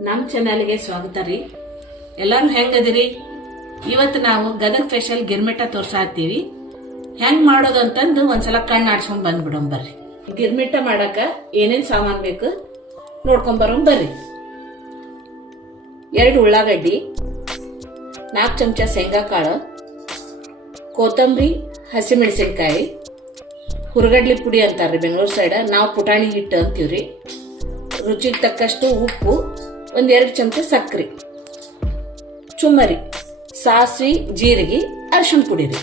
ನಮ್ಮ ಚಾನಲ್ಗೆ ಸ್ವಾಗತ ರೀ. ಎಲ್ಲರೂ ಹೆಂಗದಿರಿ? ಇವತ್ತು ನಾವು ಗದಗ ಸ್ಪೆಷಲ್ ಗಿರ್ಮಿಟ ತೋರ್ಸಾತೀವಿ. ಹೆಂಗ್ ಮಾಡೋದು ಅಂತಂದು ಒಂದ್ಸಲ ಕಣ್ಣು ಆಡ್ಸ್ಕೊಂಡ್ ಬಂದ್ಬಿಡೋಣ ಬರ್ರಿ. ಗಿರ್ಮಿಟ ಮಾಡಕ ಏನೇನ್ ಸಾಮಾನ್ ಬೇಕು ನೋಡ್ಕೊಂಡ್ ಬರೋಣ ಬರ್ರಿ. 2 ಉಳ್ಳಾಗಡ್ಡಿ, 4 ಚಮಚ ಶೇಂಗಾ ಕಾಳು, ಕೊತ್ತಂಬರಿ, ಹಸಿಮೆಣಸಿನ್ಕಾಯಿ, ಹುರಗಡ್ಲಿ ಪುಡಿ ಅಂತಾರ್ರಿ ಬೆಂಗಳೂರು ಸೈಡ್, ನಾವು ಪುಟಾಣಿ ಹಿಟ್ಟು ಅಂತೀವ್ರಿ, ರುಚಿಗೆ ತಕ್ಕಷ್ಟು ಉಪ್ಪು, 1-2 ಚಮಚ ಸಕ್ಕರೆ, ಚುಮ್ಮರಿ, ಸಾಸಿವೆ, ಜೀರಿಗೆ, ಅರಿಶಿಣ ಪುಡಿ ರೀ.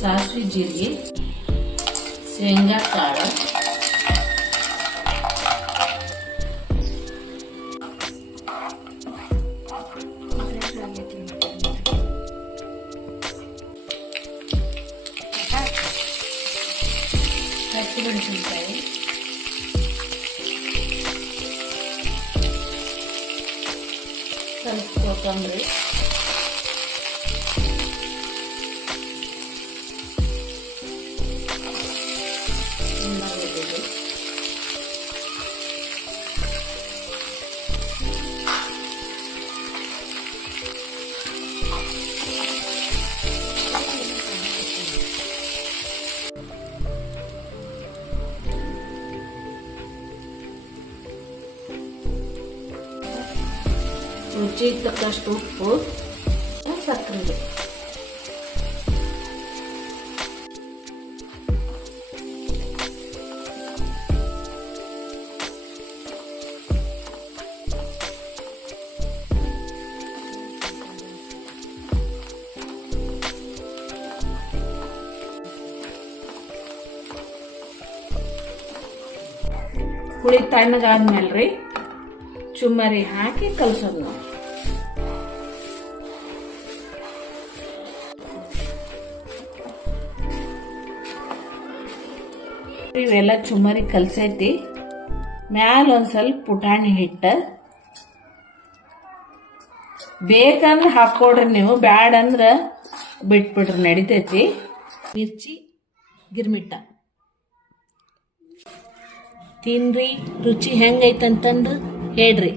ಸಾಸಿವೆ, ಜೀರಿಗೆ, ಶೇಂಗಾ ಕಾಳು, ಹಸಿಮೆಣಸಿನಕಾಯಿ, ಸ್ವಲ್ಪ ಕೊತ್ತಂಬರಿ, ರುಚಿಗೆ ತಕ್ಕಷ್ಟು ಉಪ್ಪು, ಸಕ್ಕರೆ. ಹುಳಿ ತಣ್ಣಗಾದ್ಮೇಲ್ರಿ ಚುಮ್ಮರಿ ಹಾಕಿ ಕಲಸೋದು ನಾವು. ಇವೆಲ್ಲ ಚುಮ್ಮರಿ ಕಲಸೈತಿ. ಮ್ಯಾಲ ಒಂದ್ ಸ್ವಲ್ಪ ಪುಟಾಣಿ ಹಿಟ್ಟ ಬೇಕಂದ್ರೆ ಹಾಕೊಡ್ರಿ, ನೀವು ಬ್ಯಾಡ ಅಂದ್ರ ಬಿಟ್ಬಿಡ್ರಿ, ನಡಿತೈತಿ. ಮಿರ್ಚಿ ಗಿರ್ಮಿಟ ತಿನ್ರಿ, ರುಚಿ ಹೆಂಗೈತಂತಂದು ಹೇಳ್ರಿ.